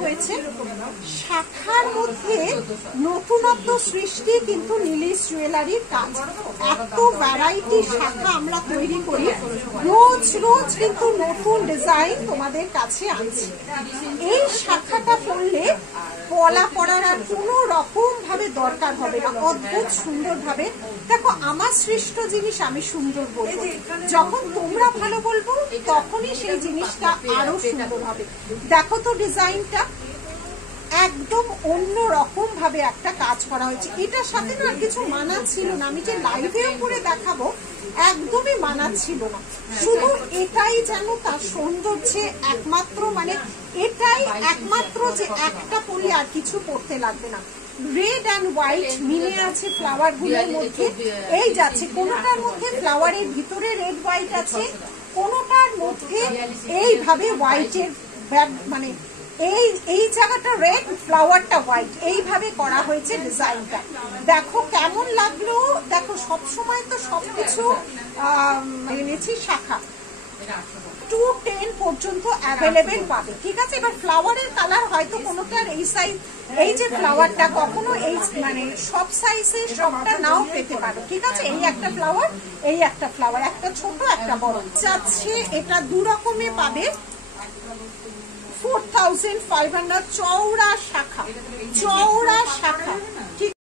হয়েছে শাখার মধ্যে নতুনত্ব সৃষ্টি কিন্তু নীলিশ জুয়েলারির কাজ। এত ভ্যারাইটি শাখা আমরা তৈরি করি, রোজ রোজ কিন্তু নতুন ডিজাইন তোমাদের কাছে আনছি। এই শাখাটা পরলে পলা পরার আর কোনো রকম ভাবে দরকার হবে না, অদ্ভুত সুন্দর ভাবে। দেখো আমার সৃষ্ট জিনিস আমি সুন্দর বলবো, যখন তোমরা ভালো বলবো তখনই সেই জিনিসটা আরো সুন্দর হবে। দেখো তো ডিজাইনটা একদম অন্য রকম ভাবে একটা কাজ করা হয়েছে। এটার সাথে না কিছু মানাচ্ছিল না, আমি যে লাইভেও করে দেখাবো একদমই মানাচ্ছিল না। শুধু এটাই যেন তার সৌন্দর্যে একমাত্র, মানে এটাই একমাত্র যে একটা পরলে আর কিছু পরতে লাগবে না। রেড অ্যান্ড হোয়াইট মিলে আছে ফ্লাওয়ার গুলোর মধ্যে, এই যাচ্ছে কোনোটার মধ্যে ফ্লাওয়ারের ভিতরে রেড হোয়াইট আছে, কোনোটার মধ্যে এইভাবে হোয়াইটের মানে এই জায়গাটা রেড, ফ্লাওয়ারটা হোয়াইট, এইভাবে করা হয়েছে ডিজাইনটা। দেখো কেমন লাগলো। দেখো সবসময় তো সবকিছু এনেছি শাখা 210 পর্যন্ত অ্যাভেলেবেল পাবে, ঠিক আছে। এবার ফ্লাওয়ারের কালার হয়তো কোনোটার এই সাইজ, এই যে ফ্লাওয়ারটা কখনো এই মানে সব সাইজে সবটা নাও পেতে পারো, ঠিক আছে। এই একটা ফ্লাওয়ার, এই একটা ফ্লাওয়ার, একটা ছোট একটা বড় যাচ্ছে। এটা দু রকমে পাবে। 4500 চওড়া শাখা, ঠিক